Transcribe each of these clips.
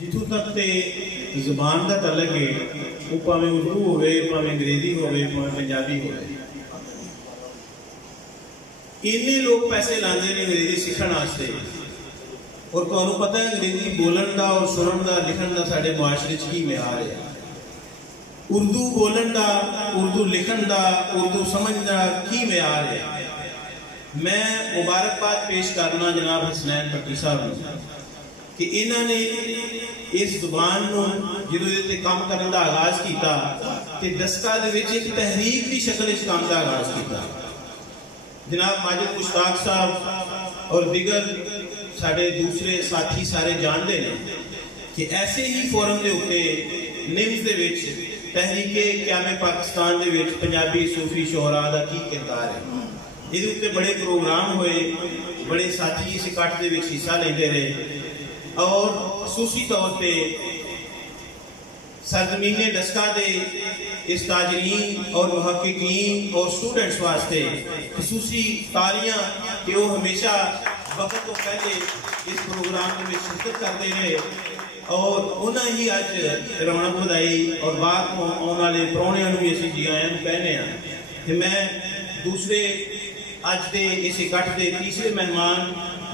जिथों तक ते जुबान का तलक है वो भावें उर्दू होवे भावें अंग्रेजी होवे भावें पंजाबी होवे। इन्ने लोग पैसे लाते हैं अंग्रेजी सीखने वास्ते और तुहानू पता है अंग्रेजी बोलन का और सुनन का लिखन का साडे मुआशरे च की म्यार है। उर्दू बोलन का उर्दू लिखन का उर्दू समझने का की म्यार है। मैं मुबारकबाद पेश करना जनाब हसनैन भट्टी साहब कि इन्होंने इस जुबान को जो काम करने का आगाज किया कि दस्ता एक तहरीक की शक्ल इस काम का आगाज किया। जनाब माजिद मुश्ताक साहब और दिगर साढ़े दूसरे साथी सारे जानते हैं कि ऐसे ही फोरम के उत्ते निम्स दे विच तहरीके क़याम पाकिस्तान दे विच पंजाबी सूफी शोहरा का की किरदार है। ये उत्ते बड़े प्रोग्राम हुए, बड़े साथी इस इकट्ठ दे विच हिस्सा लेते रहे और खसूसी तौर पर सरजमीने डस्का दे इस ताजरीन और मुहक्किकीन और स्टूडेंट्स वास्ते खसूसी तालियां कि वो हमेशा वक्त तो पहले इस प्रोग्राम में शिरकत करते रहे और उन्हें ही अज रौनक बधाई और बात आने वाले प्राहुणियां भी असीं जी आयां कहने कि मैं दूसरे अज के इस इकट्ठ के तीसरे मेहमान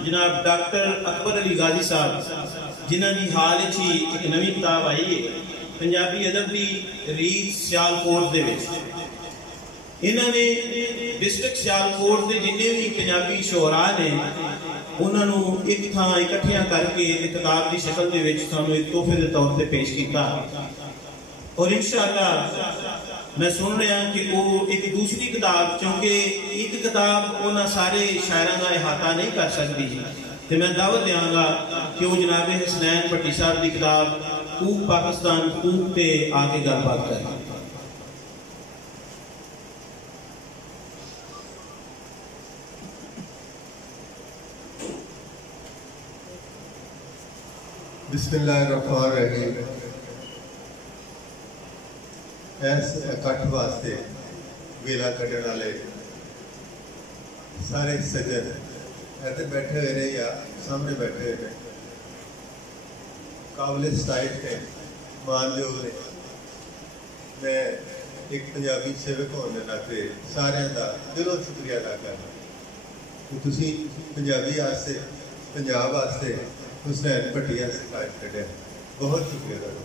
जनाब डॉक्टर अकबर अली गाजी साहब जिन्हों की हाल ही एक नवी किताब आई है पंजाबी अदब की रीत सियालकोट दे विच। इन्होंने डिस्ट्रिक्ट सियालकोट के जिन्ने भी पंजाबी शोहरा ने उन्होंने एक थां इकट्ठियां करके एक किताब की शक्ल दे विच सानू एक तोहफे के तौर पर पेश किया और इंशाअल्लाह मैं सुन रहा कि वो एक दूसरी किताब क्योंकि एक किताब उन्होंने सारे शायरों का इहाता नहीं कर सकती तो मैं दावत देंगा कि वो जनाब हसनैन भट्टी साहब की किताब कूक पाकिस्तान कूक पे आके गलबात करें। बिस्मिल्लाहिर्रहमानिर्रहीम। इस इकट्ठ वास्ते वेला कटने वाले सारे सज्जन इतने बैठे हुए ने या सामने बैठे हुए ने काबिल सताइश ने मानयोग ने मैं एक पंजाबी सेवक होने के नाते सारे का दिलों शुक्रिया अदा करना कि तुसी पंजाबी वास्ते पंजाब वास्ते हुसनैन भट्टी वास्ते काज कढ़िया, बहुत शुक्रिया तुहाडा।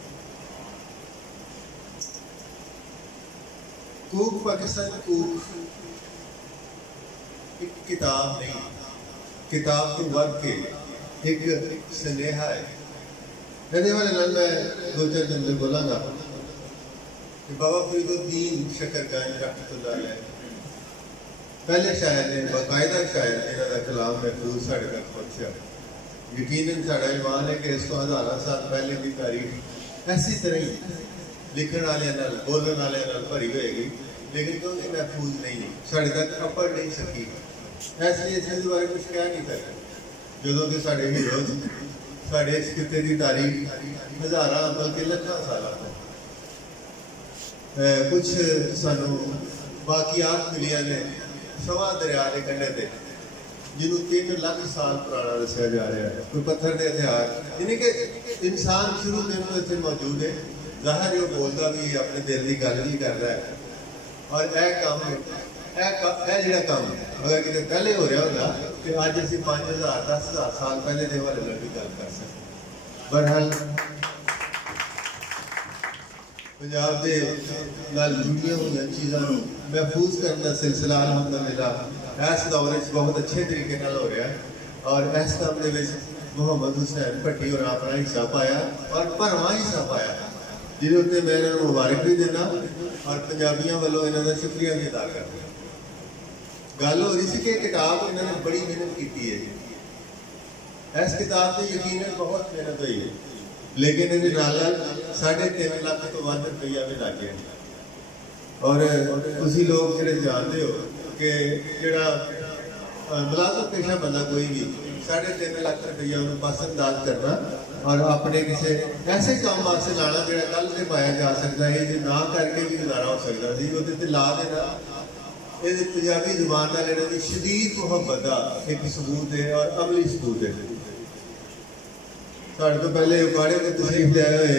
कूक पाकिस्तान कूक एक किताब नहीं, किताब तो बढ़ के एक स्नेहा है। रहने वाले नाल मैं दो चार जमले बोलांगा कि बाबा फरीदुद्दीन शकरगंज रहमतुल्लाह अलैह पहले शायर ने बाकायदा शायर इन्हों का कलाम महफूज साढ़े तक पहुंचा। यकीनन साढ़ा ईमान है कि इस तो हज़ारों साल पहले की तारीख ऐसी तरह ही लिखण वाले बोलने वाले भरी होएगी लेकिन क्योंकि महफूज नहीं साढ़े तक अपड़ नहीं सकी इसलिए इस बारे कुछ कह नहीं सकते। जो कि साढ़े हीरो साढ़े इस खिते की तारीख हज़ारों बल्कि लखों साल कुछ सानू बाकियात मिलिया ने सवा दरिया के कंढे ते जिन्होंने 3 लाख साल पुराना दसिया जा रहा है। कोई पत्थर के हथियार यानी कि इंसान शुरू दिन तो इतने मौजूद है, जाहिर वो बोलता भी अपने दिल की गल भी करता है और यह काम जो काम अगर कितने पहले हो रहा होगा तो अज असी 5000 10,000 साल पहले के हवाले भी गल कर सकते। बहरहाल पंजाब के नाल जुड़िया हुई चीज़ों महफूज करने का सिलसिला अल्हम्दुलिल्लाह इस दौर बहुत अच्छे तरीके हो रहा है और इस काम के मुहम्मद हुसैन भट्टी और अपना हिस्सा पाया और भरवां हिस्सा पाया जिसे उत्ते मैं इन्होंने मुबारक भी देना और पंजाबियों वालों इन्हों का शुक्रिया भी अदा करना। गल हो रही थी कि किताब इन्होंने बड़ी मेहनत की है। इस किताब से यकीनन बहुत मेहनत हुई है लेकिन ये 3.5 लाख तो वध रुपया भी लग गया और तुसी लोग जो जानते हो कि जोड़ा मुलाजम पेशा बंदा कोई भी 3.5 लाख रुपया उन्होंने पासंदाज करना और अपने किसी ऐसे काम वास्ते लाना जो कल से पाया जा सकता है जो ना करके भी गुजारा हो सकता है वो ला देना ये पंजाबी जुबान का जो शदीद मुहब्बत का एक सबूत है और अमली सबूत है। ਤੁਹਾਡੇ ਤੋਂ ਪਹਿਲੇ ਉਕਾੜੇ को तशरीफ लिया हुए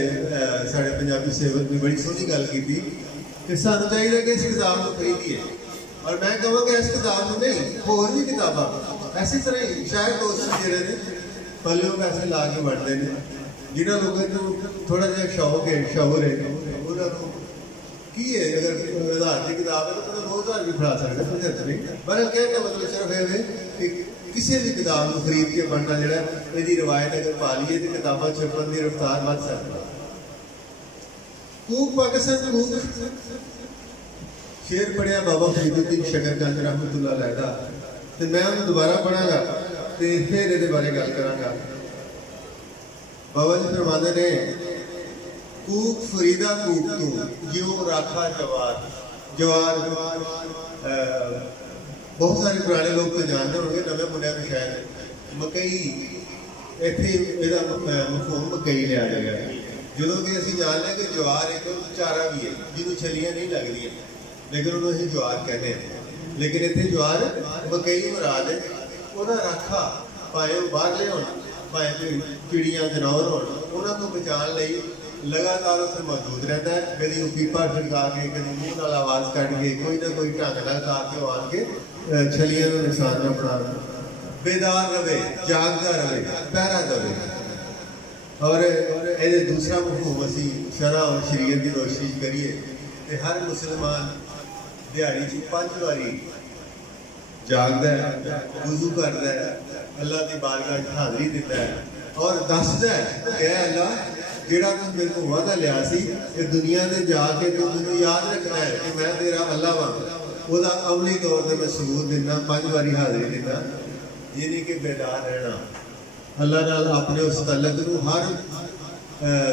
साढ़े पंजाबी सेवक ने बड़ी सोहनी गल की कि सानू चाहिए कि इस किताब को खरीदिए और मैं कहूँगा इस किताब को नहीं होर भी किताबा इसी तरह ही शायद दोस्त ਜਿਹੜੇ ਨੇ पल्लियों पैसे ला के वटते हैं जिन्होंने लोगों को थोड़ा जहा शौक है शौर है उन्होंने की है अगर 1000 की किताब है तो 2000 भी फड़ा सकते 75 नहीं पर कहने का मतलब सिर्फ ये किसी भी किताब को खरीद के पढ़ना जो यदि रिवायत अगर पा लीए तो किताबा छपन की रफ्तार बढ़ सकती कूक पाकिस्तान कूक शेर पढ़िया बाबा फरीदुद्दीन शकरकंद रहमतुल्लाह अलैह दा ते मैं उन्हें दोबारा पढ़ांगा ते फिर ये बारे गल करांगा बाबा जी फरमाते ने कूक फरीदा कूक तू ज्यों राखा जवार जवार बहुत सारे पुराने लोग तो जानते होंगे नवे मुंडिया को शायद मकई इतने मफहूम मकई लिया गया जो कि असं जान लें कि जवार एक चारा भी है जिन्होंने छलियां नहीं लगती लेकिन उन्होंने असं जवार कहते हैं लेकिन इतने जवार मकई मुराद है वह राखा भावे वो बाहरले हो भावे कोई चिड़िया जानवर हो उन्होंने को बचाने लई लगातार उत्थे मौजूद रहता है कभी वो पीपा छिड़का के कभी मूँह नाल आवाज़ कट के कोई ना कोई ढंग नाल गा के आन के छलियां को नुकसान ना बना बेदार रहे जागदा रहे पहरा दे और ये दूसरा मफहूम असी शरअ और शरीयत की रोशनी करिए तो हर मुसलमान दिहाड़ी 5 बारी जागदा है वुजू करता है अल्लाह की बारगाह हाज़री देता है और दसदा है कि अल्लाह जेड़ा तू मेरे को वादा लिया सी कि दुनिया में जाके तू मैनू याद रखना है कि मैं तेरा अल्लाह वां ओदा अमली तौर पर मैं सबूत देना 5 बारी हाज़री देना यानी कि बेदार रहना अल्लाह नाल अपने उस तलक नूं हर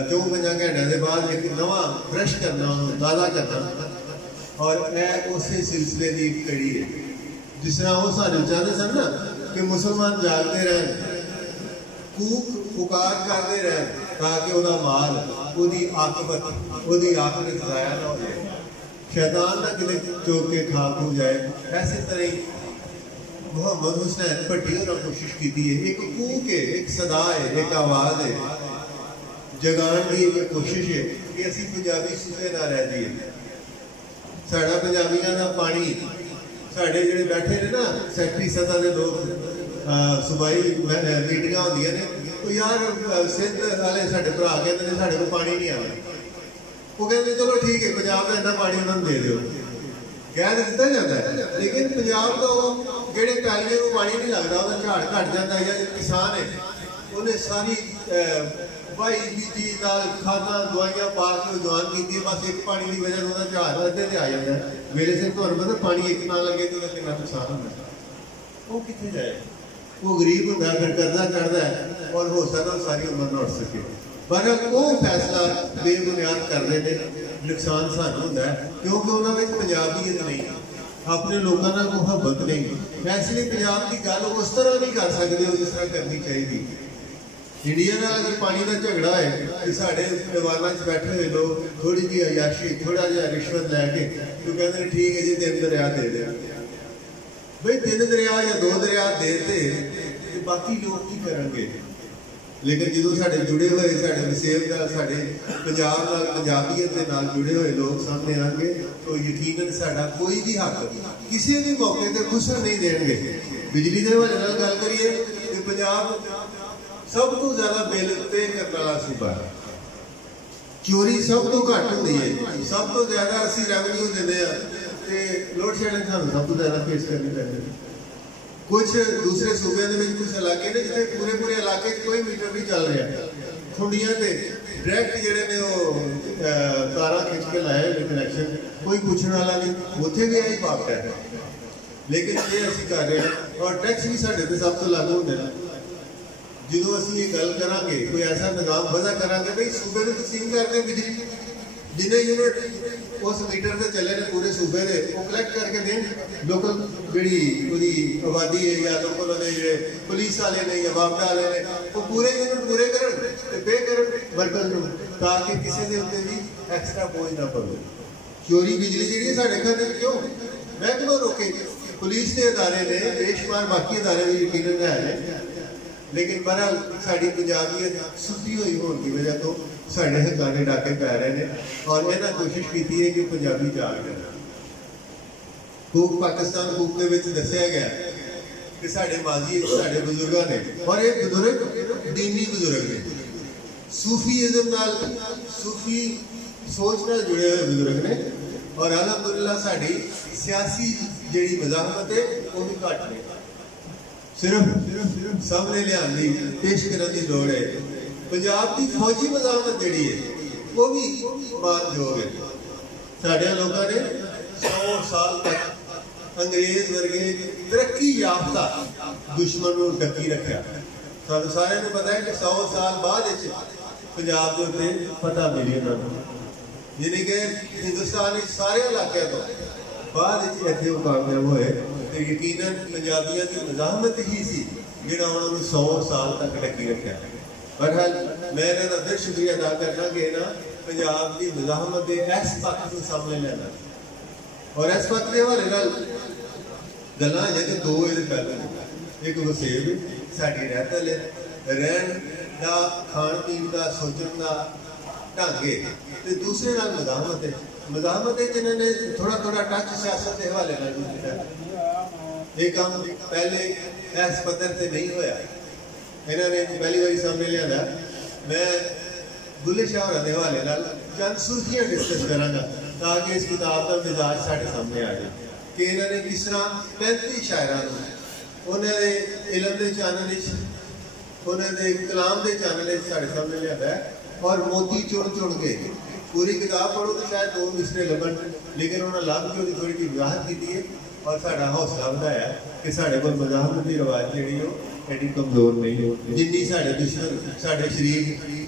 4-5 घंटे के बाद एक नवा फ्रैश करना ताज़ा करना और यह उस सिलसिले की एक कड़ी है जिस तरह वो सानू चाहते सन ना कि मुसलमान जागते रहन कूक पुकार करते रहन ताकि वह माल उसकी आकबत उसकी आखिरत ज़ाया ना हो जाए शैतान ना किले चौक के खा खू जाए ऐसे तरह ही मोहम्मद हुसैन भट्टी ने कोशिश की है एक कूक है एक सदा है एक आवाज़ है जगाने की एक कोशिश है कि असी पंजाबी सूबे ना रह जाइए साडा पंजाबियों का पानी साढ़े जो बैठे ने ना सैकटरी सतह के लोग सूबाई मीटिंग होंदियां ने तो यार सिंध वाले साढ़े भरा कहते हैं साढ़े को पानी नहीं आना वो कहते चलो ठीक है पंजाब का इतना पानी उन्होंने दे दो कह तो दिता जाता है लेकिन पंजाब तो जेडे पैलियां को पानी नहीं लगता वह झाड़ घट जाता है या किसान है उन्हें सारी भाई बीजी खादा दवाइयां पा के जवान की बस एक पानी की वजह से झाड़ अद्धे से आ जाता है वेले से तो पता पानी एक ना लगे तो कितना नुकसान होता है वो कितने जाए वो गरीब होता फिर कर्जा चढ़ता है और हो सकता सारी उम्र न उठ सके पर वो फैसला बेबुनियाद करते हैं नुकसान सानू होता है क्योंकि उन्होंने पंजाबीयत नहीं अपने लोगों का मुहब्बत नहीं इसलिए पंजाब की गल उस तरह नहीं कर सकते जिस तरह करनी चाहिए इंडिया का अगर पानी का झगड़ा है कि साढ़े परिवारों बैठे हुए लोग थोड़ी जी अयाशी थोड़ा जहा रिश्वत लैके तो कहते हैं ठीक है जी 3 दरिया दे दे भाई 3 दरिया या 2 दरिया देते तो बाकी लोग की करेंगे लेकिन जो साढ़े जुड़े हुए साढ़े वसेब साढ़े पंजाब नाल पंजाबीयत के नाल जुड़े हुए लोग सामने आएंगे तो यकीनन साढ़ा कोई भी हक किसी भी मौके पर खुसर नहीं देंगे बिजली के हवाले नाल गल करिए तो पंजाब सब तो ज्यादा बिल पे करने वाला सूबा है चोरी सब तो घट होती है सब तो ज्यादा असी रेवन्यू देते लोड शेडिंग सानू सब तो ज्यादा फेस करनी पैंदी कुछ दूसरे सूबे कुछ इलाके ने जितने पूरे पूरे इलाके कोई मीटर नहीं चल रहा खुंडियां से डायरैक्ट जोड़े ने तारा खिंच के लाए कनैक्शन कोई पूछने वाला नहीं उत्थे भी यही बात है लेकिन ये असी कर रहे हैं और टैक्स भी साढ़े ते सब तो लागू होंगे जो असी ये गल करांगे कोई ऐसा निजाम वजह करांगे भाई सूबे में तकसीम करके बिजली जिन्हें यूनिट उस मीटर से चले ने पूरे सूबे के वो कलैक्ट करके दें लोकल जी आबादी है या लोकल जो पुलिस वाले ने या बाबड़ा वाले ने वो पूरे यूनिट पूरे कर पे कर मरकज को ताकि किसी के उत्ते भी एक्स्ट्रा बोझ ना पवे चोरी बिजली जी साढ़े घर क्यों महकमा रोके पुलिस के अदारे ने बेशुमार बाकी अदारे भी यकीनन है लेकिन बहरहाल साड़ी पंजाबीयत सुधी हुई होने की वजह तो साढ़े हकाने डाके पै रहे हैं और इन्हें कोशिश की है कि पंजाबी जाग जाना। हुक पाकिस्तान हुक के विच दस्या गया कि साढ़े माजी साढ़े बुजुर्गों ने और ये बुजुर्ग दीनी बुजुर्ग ने सूफीइज्म नाल सूफी सोच नाल जुड़े हुए बुजुर्ग ने और अलहमदुलिल्लाह साड़ी सियासी जिहड़ी मज़ाहमत है वो भी घट ने सिर्फ सामने लियानी पेश करने की लोड़ है। पंजाब की फौजी मज़ाहमत जिहड़ी है वो भी मानयोग है। साढ़े लोगों ने 100 साल तक अंग्रेज वर्गे तरक्की याफ्ता दुश्मन को ढकी रखा। सानू सारे को पता है कि 100 साल बाद पंजाब के उत्ते फतह मिली उन्होंने, यानी कि हिंदुस्तान सारे इलाकों तो बाद इतने कामयाब हुए तो यकीनन पंजाबियों की मज़ाहमत ही सी जिन्हें उन्होंने 100 साल तक ढकी रखा। बहरहाल मैं इन्होंने फिर शुक्रिया अदा करना कि ना पंजाब की मज़ाहमत के इस पक्ष को सामने लेना और इस पक्ष के हवाले गल्लां अजे तो दो ये पहले एक वसेब साड़ी रहतल रहन का खान पीन का सोचन का ढंग है तो दूसरे नाल मज़ाहमत है। मज़ाहमत है जिन्होंने थोड़ा थोड़ा टच सियासत के हवाले ये काम पहले इस पद्धर से नहीं होया। इन्होंने पहली बार सामने लिया मैं बुल्ले शाह होरां दे हवाले नाल चंद सुर्खियां डिस्कस करांगा ताकि इस किताब का मिजाज साढ़े सामने आ जाए कि इन्होंने किस तरह 35 शायरां उन्होंने इलम के चानन उन्होंने कलाम के चानन साढ़े सामने लिया है और मोती चुन चुन के पूरी किताब पढ़ो तो शायद 2 मिसरे लभन लेकिन उन्होंने लभ के थोड़ी जी वजाहत की है और साड़ा हौसला बढ़ाया कि साढ़े को मज़ाहमत की रवाज जी एडी कमजोर नहीं हो जिन्नी साढ़े दुश्मन साढ़े शरीक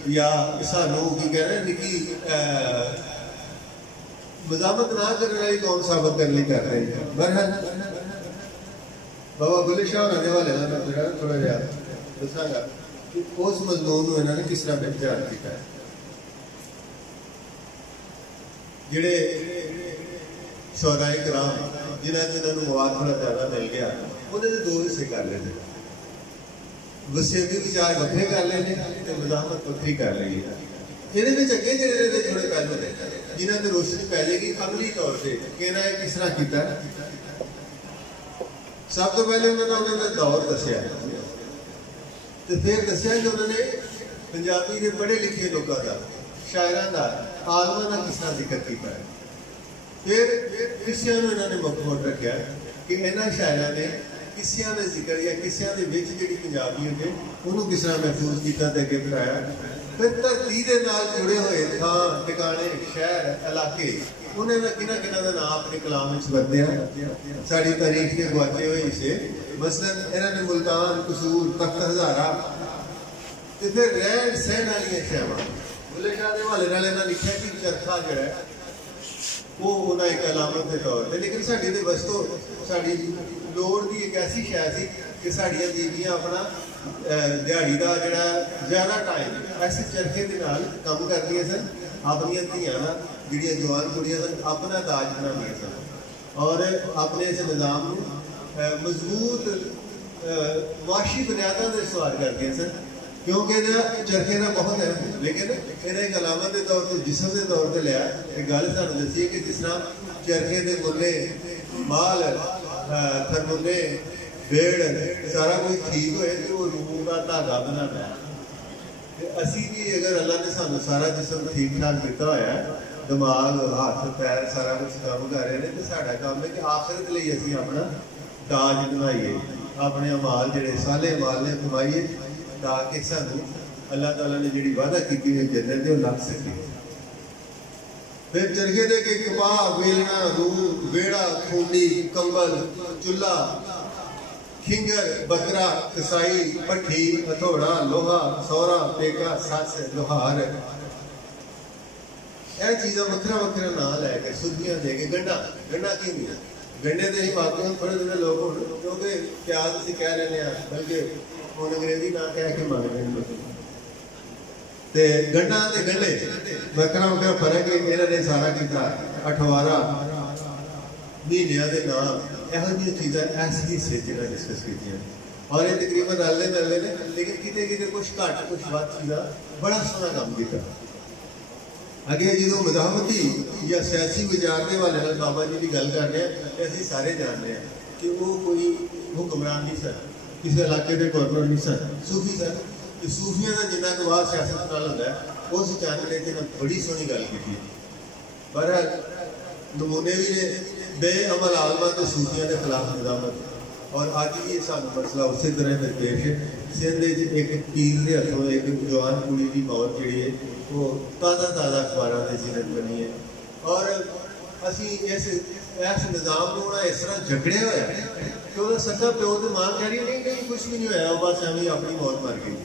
या सानू की कह रहे निकी मज़ाहमत ना करने वाली कौन साबित करने लिए कर रहे हैं। बहरहाल बाबा बुल्ले शाह होने वाले थोड़ा जहा दसागा कि उस मजमून को इन्होंने किस तरह इख्तियार किया है। जिहड़े शोहराए कराम जिन्होंने मवाद थोड़ा ज्यादा मिल गया उन्होंने 2 हिस्से कर लेने वसेबी विचार वक्रे कर लेने मज़ाहमत वक्री कर ली है। ये अगे जो थोड़े पहलू ने जिन्होंने रोशनी पै जाएगी अमली तौर पर कि इन्हें किस तरह किया। सब तो पहले उन्होंने दौर दसिया तो फिर दसिया कि उन्होंने पंजाबी के पढ़े लिखे लोगों का शायरों का आलमा का किस तरह जिक्र किया है। फिर किसियां इन्होंने मुख मोड़ रखा कि इन्होंने शायरों ने किसियां का जिक्र या किसियां के विच जिहड़ी पंजाबीयत है उन्होंने किस तरह महफूज किया तो अगे बढ़ाया। फिर धरती के नाल जुड़े हुए थां टिकाने शहर इलाके उन्होंने किन्हां किन्हां दा नाम अपने कलाम में वरतिया साड़ी तारीख के गुआचे हुए हिस्से मसलन इन्होंने मुल्तान कसूर तख्त हज़ारा तो फिर रहन सहन वाली शहर बुल्ले शाह के हवाले नाल इन्होंने लिखा कि चरखा जो है वो उन्हें एक अलामत के तौर पर लेकिन साड़ी दे वस्तों साड़ी लोड़ की एक ऐसी शय सी कि साड़ियां बीबियां अपना दिहाड़ी का जोड़ा ज्यादा टाइम ऐसे चरखे के नाल काम करदियां सन अपन धियां का जिहड़ियां जवान कुड़ियां सन अपना दाज बनादियां सन और अपने इस निज़ाम को मजबूत वाशी बुनियादा से सवार करदियां सन क्योंकि चरखे का बहुत है लेकिन इन्हें एक अलामत के तौर पर जिसम के तौर पर लिया एक गल सानू दसी कि जिस तरह चरखे के मुले माल थरमुले भेड़ सारा कुछ ठीक होए तो वो रूह का धागा बनाना है। असी भी अगर अल्लाह ने सानू सारा जिसम ठीक ठाक दिता होया दिमाग हाथ पैर सारा कुछ काम कर रहे हैं तो साडा काम है कि आखिरत लई असीं अपना ताज बनाइए अपने अमाल जिहड़े साले अमाल ने कमाइए ताकि सानू अल्लाह ताला ने जिहड़ी वादा की है जन्नत दे लग सके। फिर चरखे दे के कपा वेलना रूह वेड़ा खूंडी कंबल चुल्हा खिंगर बकरा कसाई भट्ठी हथौड़ा लोहा सौरा पेका सस लोहार यह चीज़ा वखरा वखरा ना लैके सुर्खियां दे के गंढा गंढा की नहीं गंढे तो ही बात थोड़े थोड़े लोग हो क्योंकि प्याज असीं कह लेने बल्कि हम अंग्रेजी ना कह के मान लेंगे ते गंढा ते गंढे वखरा वखरा फर्क है। इन्होंने सारा किया 18 महीनों के नाम यहो जी चीज़ा इस हिस्से डिस्कस की और ये तकरीबन रले मिलते हैं, लेकिन कितने कितने कुछ घट कुछ वध चीज़ा बड़ा सोहना काम किया। अगे जो मजामती या सियासी विचारने वाले बाबा जी की गल कर रहे हैं, असं सारे जानते हैं कि वो कोई हुक्मरान नहीं सन, किसी इलाके के गवर्नर नहीं सन, सूफी सन। सूफिया का जिन्ना कुछ वाह सियासत नाल होंदा है, उस चानने से बड़ी सोहनी गल की। पर नमूने भी ने बेअमल आलमा तो सूफिया के खिलाफ निजामत, और अज भी सानू मसला उस तरह दरपेश है। सिंध एक पीर के हथों एक जवान कुड़ी की मौत जी है वो ताज़ा अखबारों की जीनत बनी है, और असी इस निज़ाम को इस तरह जकड़िया हुआ कि वह सच्चा प्यो तो मां कह रही नहीं नहीं कुछ भी नहीं होया, बस एवं अपनी मौत मर गई।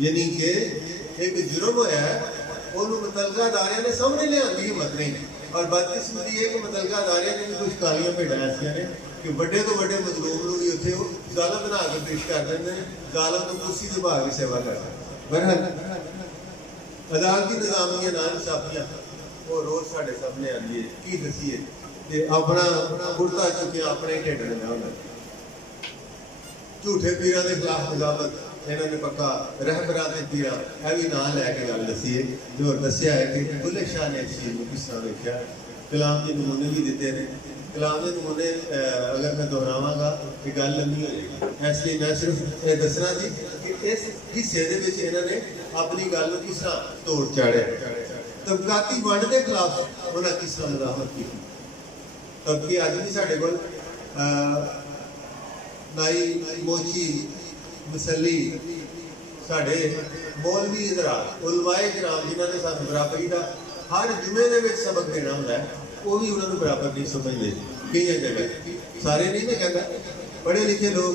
यानी कि एक जुर्म होया है, उन्होंने मुतलका अदारिया ने सामने लिया हिम्मत नहीं, और बदकिस्मती है कि मुतलका अदारिया ने भी कुछ कालियां भेड़ा ऐसा ने कि बड़े तो बड़े मजलूम को भी उत्थे वो जालम बना के पेश कर देंगे, जालम तो कुर्सी से भाग के सेवा करते। बहरहाल अदालती निज़ामिया ना इंसाफियां वो रोज़ साढ़े सामने आती है, की दसीए ते अपना कुर्ता चुकिया अपने ढिड ने होना। झूठे पीरां के खिलाफ निजामत इन्होंने पक्का रहबरा के पीरा यह भी ना लैके गल दसी है, जो दसिया है कि बुल्ले शाह ने इस चीज़ को किस तरह देखा। कलाम के नमूने भी दिते हैं, कलाम के नमूने अगर मैं दोहरावागा तो गल लंबी हो जाएगी, इसलिए मैं सिर्फ दसना सी कि इस हिस्से इन्होंने अपनी गल किस तरह तोड़ चाढ़िया। तबकाती वंड के खिलाफ उन्हें किस तरह मुजाहमत की। तबके अज भी साढ़े को नाई मोची मसली साढ़े मौलवी हज़रात उलमाए किराम जिन्होंने सानू बराबरी का हर जुमे के सबक देना होंगे, वो भी उन्होंने बराबर नहीं समझते। कई जगह सारे नहीं मैं कहता, पढ़े लिखे लोग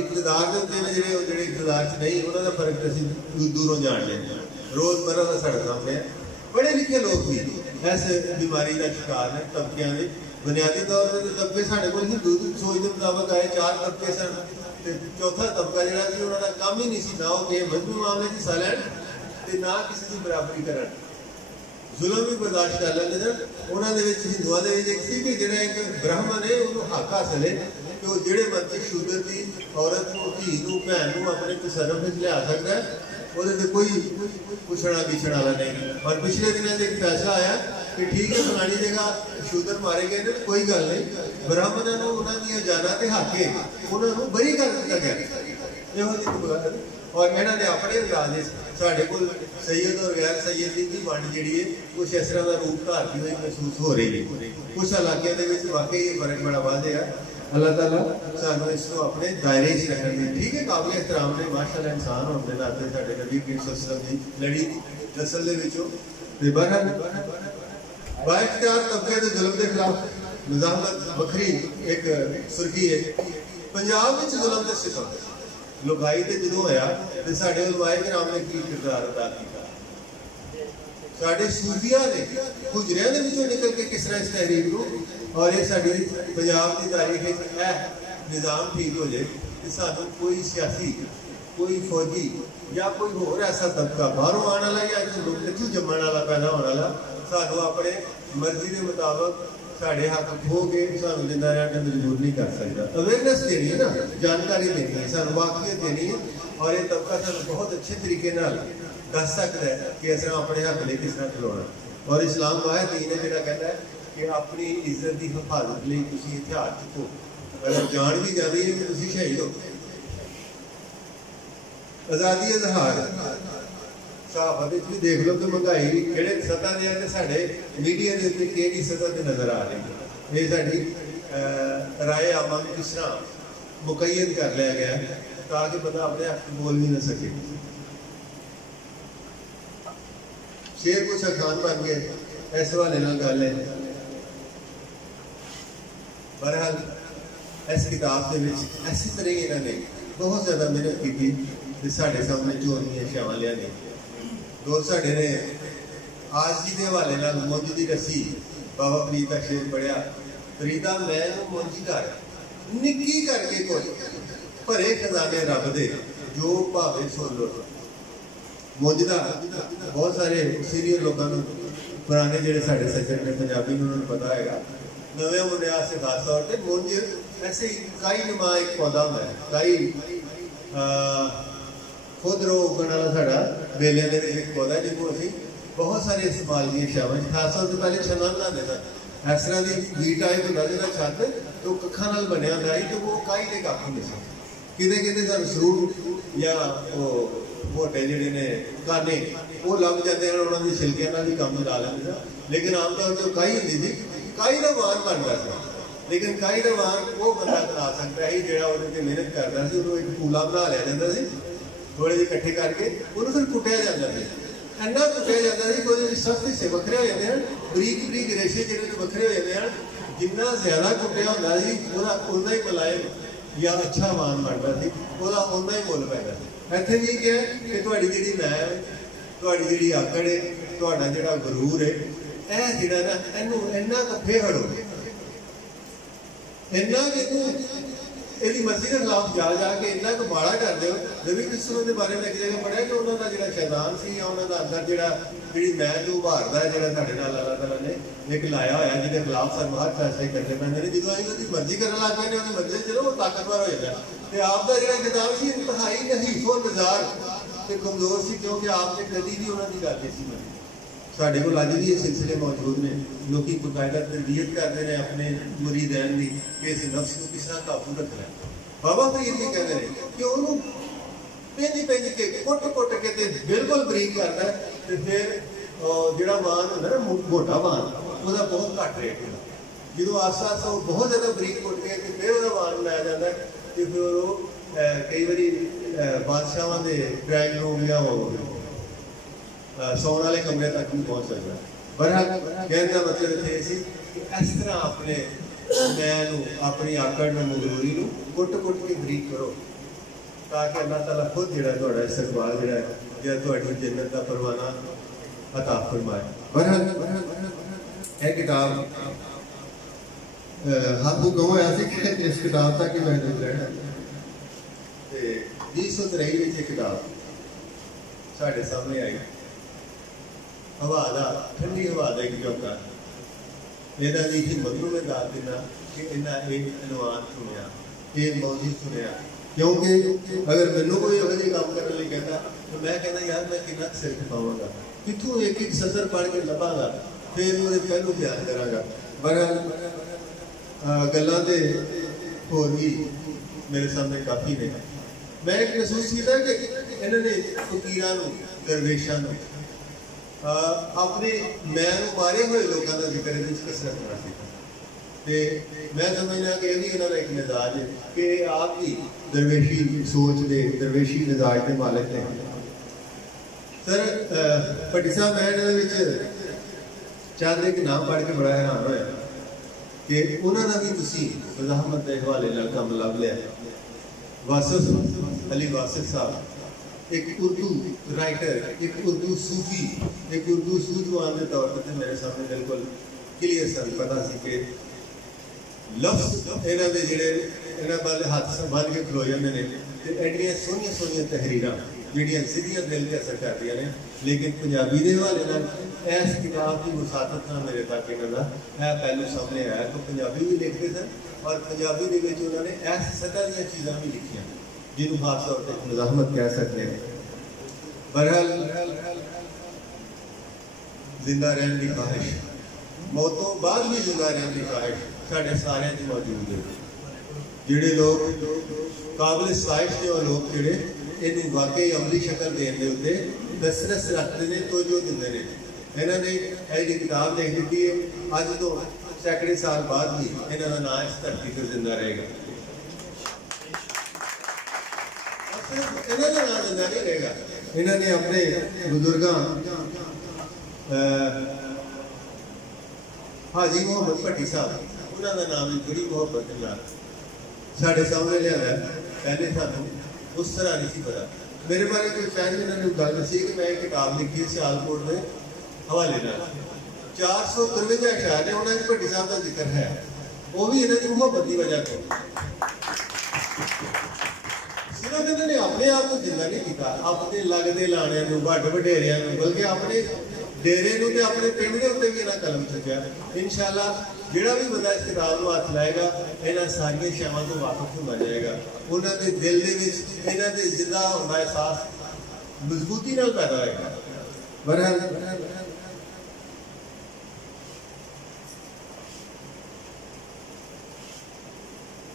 इकतदार के होते हैं, जो इकतदार नहीं उन्होंने फर्क असीं दूरों जान लेंगे, रोजमर्रा का साढ़े सामने है। पढ़े लिखे लोग भी इस बीमारी का शिकार हैं। तबकियां के बुनियादी तौर पर तबके साढ़े को हिंदू सोच के मुताबिक आए 4 तबके सन, चौथा तबका जोड़ा कि उन्होंने काम ही नहीं सी, ना वो किसी मजहबी मामले में हिस्सा लैन ते ना किसी की बराबरी करन, जुल्म भी बर्दाश्त कर लेंगे सर। उन्होंने हिंदुओं के एक सी कि जो एक ब्राह्मण है उन्होंने हक हासिल है कि वो जोड़े मर्जी शूद्र की औरत को धी को भैन को अपने तसरफ में लिया सकता है, वो कोई पुछना गिछण वाला नहीं। और पिछले दिनों से एक फैसला आया कि ठीक है फलानी जगह शूद्र मारे गए ने, कोई गल नहीं, ब्राह्मणों को उन्होंने जाना तो हक है, उन्होंने बरी कर दिया गया। और इन्होंने अपने अंदाज साढ़े को सैयद और गैर सैयद की वंड जी है कुछ इस तरह का रूप धारती हुई महसूस हो रही है। कुछ इलाकों के वाकई ये फर्क बड़ा वादे है। अल्लाह ताला सानू इसको अपने दायरे च रखने दी। ठीक है, काबिल एहतराम ने माशाअल्लाह इंसान होने के नाते साडे नबी करीम सल्लल्लाहु अलैहि वसल्लम की लड़ी नस्ल दे विचों ते बहरहाल बाइख्तियार तबके दे जुल्म के खिलाफ निजामत बखरी एक सुर्खी है। पंजाब में जुल्म ते सितम लुगाई ते जो होया ते साडे उलमाए किराम ने की किरदार अदा किया। साडे सूफिया ने गुजरिया ने विचों निकल के किस तरह इस तहरीक को और ये साडी पंजाब की तारीख है निज़ाम ठीक हो जाए कि सानू कोई सियासी कोई फौजी या कोई होर ऐसा तबका बाहरों आने वाला या इत्थों जम्मण वाला पैदा होने वाला सानू अपने मर्जी के मुताबिक साढ़े हक खो के सानू जिंदा रहने मजबूर नहीं कर सकता। अवेयरनेस देनी है ना, जानकारी देनी है, सानू वाकफियत देनी है और ये तबका सानू बहुत अच्छे तरीके नाल दस सकता है कि इस तरह अपने हक लिए किस तरह खिलौना। और इस्लाम वाहिद दीन है जिहड़ा कहता है कि अपनी इज्जत की हिफाजत लिए तुसीं हथियार चुको, अगर जान भी जाती है कि तुसीं शहीद हो। आज़ादी इजहार सहाफत भी देख लो कि महंगाई किहड़े सतह ते है ते साडे मीडिया के उत्ते किहड़ी सतह ते नजर आ रही है। ये साडी राय आमा नूं किस तरह मुकैयद कर लिया गया ताकि बंदा अपने हक बोल भी ना सके। शेर कुछ अखान बन गए इस हवाले नाल गल है। बहरहाल इस किताब के इसी तरह इन्होंने बहुत ज़्यादा मेहनत की थी साढ़े सामने जो शावां लिया ने। दोस्त साढ़े ने आज जी के हवाले नाल मुंज दी रस्सी बाबा फरीद का शेर पढ़िया, फरीदा मैं मुंज कर निक्की करके कोई भरे खजाने रब दे जो भावे सुन लो। मुंजदा बहुत सारे सीनियर लोगों को पुराने जोड़े साढ़े सज्जन ने पंजाबी उन्होंने पता है, नवे मुंडिया से खास तौर पर मुंज ऐसे काई नुमा एक पौधा होता है, काई खुद रो उगने वाला साड़ा बेलियां दे विच एक पौधा जिसको असीं बहुत सारे इस्तेमाल की शावां खास तौर पर पहले छन्ना बनाते थे, इस तरह की वी टाइप होता जिहदा छत तो कखा नाल बनिया होंदा सी, तो वो काई दे कख होंदे सी, किते किते सानूं सरूट या मोटे जिहड़े ने काने वो लग जाते हैं, उन्होंने दी छिलकियां नाल भी काम चला लैंदे सी, लेकिन आम तौर पर काई होंदी सी, काई दा वाण बनदा सी, लेकिन काई दा वाण वो बंदा बना सकता है जिहड़ा उहदे ते मेहनत करदा सी, उहनूं एक फूला बना लिया जांदा सी, थोड़े ਜਿਹੇ इकट्ठे करके उन्होंने फिर कुटिया जाता है, इन्ना कुटिया जाता है कोई सख्त हिस्से वक्रे हो जाते हैं, बरीक बरीक रेशे जिहड़े वक्रे हो जाते हैं, जिन्ना ज्यादा कुटिया होंदा सी उहदा उन्ना ही मुलायम या अच्छा मान बनता सी, उहदा उन्ना ही मुल पैंदा सी। इत्थे नहीं क्या कि तुहाडी जिहड़ी मैं तुहाडी जिहड़ी आकड़ है तुहाडा जिहड़ा गरूर है ਇਹ ਜਿਹੜਾ ना ਇਹਨੂੰ ਇੰਨਾ ਕੱਫੇ ਹੜੋ, ਇੰਨਾ कि ਇਹਦੀ ਮਰਜ਼ੀ ਦੇ ਖਿਲਾਫ ਜਾ ਕੇ ਇੰਨਾ ਕੁ ਮਾੜਾ ਕਰਦੇ ਹੋ। ਨਬੀ ਕ੍ਰਿਸਤਨ ਦੇ ਬਾਰੇ ਵਿੱਚ ਇੱਕ ਜਗ੍ਹਾ ਪੜ੍ਹਿਆ ਕਿ ਉਹਨਾਂ ਦਾ ਜਿਹੜਾ ਸ਼ੈਤਾਨ ਸੀ ਜਾਂ ਉਹਨਾਂ ਦਾ ਅੰਦਰ ਜਿਹੜੀ ਮੈਂ ਜੋ ਉਭਾਰਦਾ ਜਿਹੜਾ ਸਾਡੇ ਨਾਲ ਅੱਲਾਹ ਤਾਲਾ ਨੇ ਇੱਕ ਲਾਇਆ ਹੋਇਆ ਜਿਹਦੇ ਖਿਲਾਫ ਸਾਨੂੰ ਹਰ ਫੈਸਲੇ ਕਰਨੇ ਪੈਂਦੇ ਨੇ, ਜਦੋਂ ਅਸੀਂ ਉਹਦੀ ਮਰਜ਼ੀ ਕਰਨ ਲੱਗ ਪਏ ਨੇ ਉਹਦੀ ਮਰਜ਼ੀ ਚਲੋ ਉਹ ਤਾਕਤਵਰ ਹੋ ਜਾਂਦਾ। ਤੇ ਆਪ ਦਾ ਜਿਹੜਾ ਕਿਤਾਬ ਸੀ ਇੰਤਹਾਈ ਨਹੀਫੋ ਨਜ਼ਾਰ ਤੇ ਕਮਜ਼ੋਰ ਸੀ, ਕਿਉਂਕਿ ਆਪ ਨੇ ਕਦੀ ਵੀ ਉਹਨਾਂ ਦੀ ਗੱਲ ਨਹੀਂ ਸੀ ਮੰਨੀ। ਸਾਡੇ ਕੋਲ ਅੱਜ ਵੀ ਇਹ ਸਿਲਸਿਲੇ ਮੌਜੂਦ ਨੇ, ਲੋਕੀ ਬਕਾਇਦਾ ਤਰਬੀਅਤ ਕਰਦੇ ਨੇ ਆਪਣੇ ਮੁਰੀदैन ਦੀ ਕਿ ਇਸ ਨਫਸ ਨੂੰ ਕਿਸ ਤਰ੍ਹਾਂ ਕਾਬੂ ਰੱਖਣਾ। ਬਾਬਾ ਫਰੀਦ ਵੀ ਕਹਿੰਦੇ ਨੇ ਕਿ ਉਹਨੂੰ ਪੈਂਜ ਕੇ ਕੁੱਟ ਕੇ ਤੇ ਬਿਲਕੁਲ ਬਰੀਕ ਕਰਦਾ ਤੇ ਫਿਰ ਜਿਹੜਾ ਮਾਨ ਹੁੰਦਾ ਨਾ ਮੋਟਾ ਮਾਨ ਉਹਦਾ ਬਹੁਤ ਘੱਟ ਰੇਟ ਹੁੰਦਾ, ਜਦੋਂ ਆਸ-ਪਾਸ ਉਹ ਬਹੁਤ ਜ਼ਿਆਦਾ ਬਰੀਕ ਕੁੱਟ ਕੇ ਤੇ ਫਿਰ ਉਹਦਾ ਮਾਨ ਬਣਾਇਆ ਜਾਂਦਾ ਤੇ ਫਿਰ ਉਹ ਕਈ ਵਾਰੀ ਬਾਦਸ਼ਾਹਾਂ ਦੇ ਡਰਾਇੰਗ ਰੂਮ ਜਾਂ ਸੌਣ ਵਾਲੇ ਕਮਰੇ ਤੱਕ ਵੀ ਪਹੁੰਚ ਸਕਦਾ। ਬਹਰਹਾਲ ਕਹਿਣ ਦਾ ਮਤਲਬ ਇਹ ਸੀ ਕਿ ਇਸ ਤਰ੍ਹਾਂ ਆਪਣੇ ਮੈਂ ਨੂੰ ਆਪਣੀ ਆਕੜ ਨੂੰ ਮਗਰੂਰੀ ਨੂੰ ਕੁੱਟ ਕੇ ਬਰੀਕ ਕਰੋ ਤਾਂ ਕਿ ਅੱਲਾਹ ਤਾਲਾ ਖੁਦ ਜਿਹੜਾ ਤੁਹਾਡਾ ਇਸਤਕਬਾਲ ਜਿਹੜਾ ਤੁਹਾਡੀ ਜੰਨਤ ਦਾ ਪਰਵਾਨਾ ਅਤਾ ਫਰਮਾਏ। ਬਹਰਹਾਲ ਇਹ ਕਿਤਾਬ ਹੱਥੋਂ ਗਉ ਐਸੀ ਕਿ ਇਸ ਕਿਤਾਬ ਤੱਕ ਹੀ ਮਹਿਦੂਦ ਰਹਿਣਾ ਤੇ 2023 ਵਿੱਚ ਇਹ ਕਿਤਾਬ ਸਾਡੇ ਸਾਹਮਣੇ ਆਈ। ਹਵਾ ਦਾ ਠੰਡੀ ਹਵਾ ਦਾ ਇੱਕ ਝੋਂਕਾ, ਇਹਨਾਂ ਦੀ ਹਿੰਮਤ ਨੂੰ ਮੈਂ ਦੱਸ ਦਿੰਦਾ ਕਿ ਇਹਨਾਂ ਇਹ ਅਨੁਵਾਦ ਸੁਣਿਆ, ਇਹ ਮੌਜੂ ਸੁਣਿਆ, ਕਿਉਂਕਿ ਅਗਰ ਮੈਨੂੰ ਕੋਈ ਇਹੋ ਜਿਹੇ ਕੰਮ ਕਰਨ ਲਈ ਕਹਿੰਦਾ ਤਾਂ ਮੈਂ ਕਹਿੰਦਾ ਯਾਰ ਮੈਂ ਕਿੰਨਾ ਸਿਰ ਖਪਾਵਾਂਗਾ, ਕਿੱਥੋਂ ਇੱਕ ਸਤਰ ਪੜ੍ਹ ਕੇ ਲੱਭਾਂਗਾ, ਫਿਰ ਉਹਦੇ ਪਹਿਲੂ ਬਿਆਨ ਕਰਾਂਗਾ। ਬਹਰਹਾਲ ਗੱਲਾਂ ਤੇ ਹੋਰ ਵੀ ਮੇਰੇ ਸਾਹਮਣੇ ਕਾਫੀ ਨੇ। ਮੈਂ ਇੱਕ ਮਹਿਸੂਸ ਕੀਤਾ ਕਿ ਇਹਨਾਂ ਨੇ ਫਕੀਰਾਂ ਨੂੰ ਦਰਵੇਸ਼ਾਂ ਨੂੰ ਆਪਣੇ ਮੈਂ ਨੂੰ ਮਾਰੇ ਹੋਏ ਲੋਕਾਂ ਦਾ ਜ਼ਿਕਰ ਇਹਦੇ ਵਿੱਚ ਕਸਰਤ ਨਾਲ ਕੀਤਾ ਤੇ ਮੈਂ ਸਮਝਦਾ ਕਿ ਇਹ ਵੀ ਇਹਨਾਂ ਦਾ ਇੱਕ ਮਿਜ਼ਾਜ ਹੈ ਕਿ ਆਪ ਹੀ ਦਰਵੇਸ਼ੀ ਸੋਚ ਦੇ ਦਰਵੇਸ਼ੀ ਮਿਜ਼ਾਜ ਦੇ ਮਾਲਕ ਨੇ। ਸਰ ਭੱਟੀ ਸਾਹਿਬ ਮੈਂ ਇਹਨਾਂ ਦੇ ਵਿੱਚ ਚੰਦ ਇੱਕ ਨਾਮ ਪੜ੍ਹ ਕੇ ਬੜਾ ਹੈਰਾਨ ਹੋਇਆ ਕਿ ਉਹਨਾਂ ਦਾ ਵੀ ਤੁਸੀਂ ਵਜ਼ਾਹਮਤ ਦੇ ਹਵਾਲੇ ਨਾਲ ਕੰਮ ਲੱਭ ਲਿਆ। ਵਾਸਿਫ ਅਲੀ ਵਾਸਿਫ ਸਾਹਿਬ एक उर्दू राइटर, एक उर्दू सूफी, एक उर्दू सूझवान के तौर पर मेरे सामने बिल्कुल क्लीयर सा पता सी कि लफ्ज इन्हों के जोड़े इन्होंने वाले हाथ संभाल के खलो जाते हैं तो एडिया सोहनिया सोहनिया तहरीर जोड़िया सीधियां दिल से असर करदियां ने, लेकिन पंजाबी के हवाले इस किताब की मुसाफत मेरे तक इन्हों का यह पहलू सामने आया तो पंजाबी भी लिखते सन और पंजाबी के उन्होंने इस सतह दी चीज़ां भी लिखियां जिन्होंने खास तौर पर मुजाहमत कह सकते हैं। बहरहाल जिंदा रहने की ख्वाहिश, मौत तो बाद भी जिंदा रहने की ख्वाहिश साढ़े सारे मौजूद है। जोड़े लोग काबिल साइश के और लोग जोड़े इन वाकई अमली शक्ल देने के उत्ते दसरस रखते हैं तो जो देंगे ने इन्होंने यह किताब देख दी है। अज तो सैकड़े साल बाद भी इन्हों का नाम इस धरती पर जिंदा रहेगा, इन्होंने नाम जिंदा नहीं रहेगा। इन्होंने अपने बुजुर्गों हाजी मोहम्मद भट्टी साहब उन्होंने नाम बड़ी मुहब्बत के नाल साढ़े सामने लिया। पहले सानू उस तरह नहीं पता, मेरे बारे में शायद इन्होंने गल दसी कि मैं एक किताब लिखी सियालकोट के हवाले 453 अशार ने उन्होंने भट्टी साहब का जिक्र है, वो भी इन्होंने मुहब्बत की वजह को सिर्फ इन्होंने अपने आप को जिंदा नहीं किया, अपने लगते लाने वड वडेरिया बल्कि अपने डेरे अपने पिंड के उत्ते भी इन्हें कलम चुकया। इंशाअल्लाह ਜਿਹੜਾ ਵੀ ਬੰਦਾ ਇਸ ਕਿਤਾਬ ਨੂੰ ਹੱਥ ਲਾਏਗਾ ਇਹਨਾਂ ਸਾਰੀਆਂ ਸ਼ੈਵਾਂ ਤੋਂ ਵਾਕਿਫ ਹੋ ਜਾਏਗਾ। ਉਹਨਾਂ ਦੇ ਦਿਲ ਦੇ ਵਿੱਚ ਇਹਨਾਂ ਦੇ ਜ਼ਿੰਦਾ ਹੋਣ ਦਾ ਅਹਿਸਾਸ ਮਜ਼ਬੂਤੀ ਨਾਲ ਪੈਦਾ ਹੋਏਗਾ। ਬਹਰਹਾਲ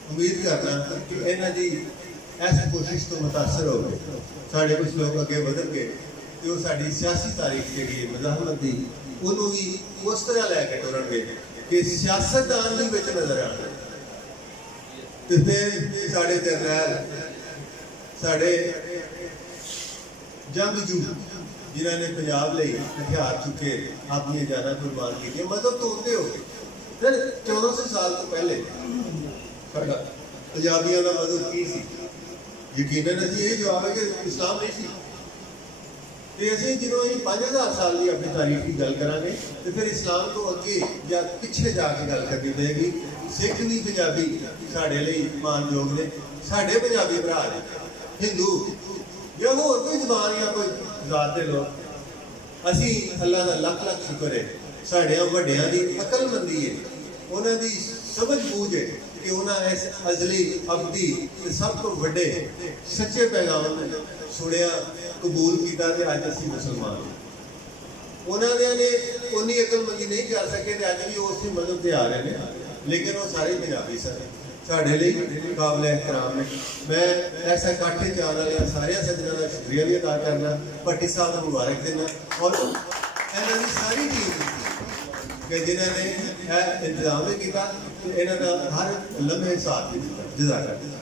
उम्मीद करना कि इन्हां दी इस कोशिश तो मुतासर हो गए साढ़े कुछ लोग अगे बदल गए कि वो साड़ी सियासी तारीख जी मज़ाहमत की उन्होंने भी उस तरह लैके टुरनगे कि सियासतदान भी विच नजर आना। तो फिर साढ़े जरनैल साढ़े जंगजू जिन्होंने पंजाब लई हथियार चुके अपनी जाना कुर्बान की मतलब तोड़ते हो गए। फिर 1400 साल तो पहले पंजाबियों का मजहब की सी यकीनन असीं ये जवाब है कि इस्लाम नहीं सी। तो असीं जो 5000 साल की अपनी तारीख की गल करांगे तो फिर इस्लाम को अगे या पिछे जाके गल करनी पेगी। सिख भी पंजाबी साढ़े लिए मानयोग ने साढ़े पंजाबी भरा ने हिंदू या होर कोई जबान या कोई जात के लोग असीं अल्लाह का लख लख शुक्र है साढ़िया वड्डियां दी अकलमंदी है उन्हां दी समझ बूझ है कि उन्हें इस अजली अबदी सब तो बड़े सच्चे पैगाम सुनिया कबूल किया अज असीं मुसलमान उन्होंने उन्नी अकलमंदी नहीं कर सके अज भी उस मजहब से आ रहे हैं लेकिन वो सारे पंजाबी सन साढ़े लिए काबिल एहतराम ने। मैं ऐसा इकट्ठे जाने वाले सारे सज्जनों का शुक्रिया भी अदा करना भट्टी साहब को मुबारक देना और इन्हों की सारी टीम कि जिन्होंने इंतजाम भी किया इन्होंने हर लम्हे साथ दिता। जज़ाकल्लाह।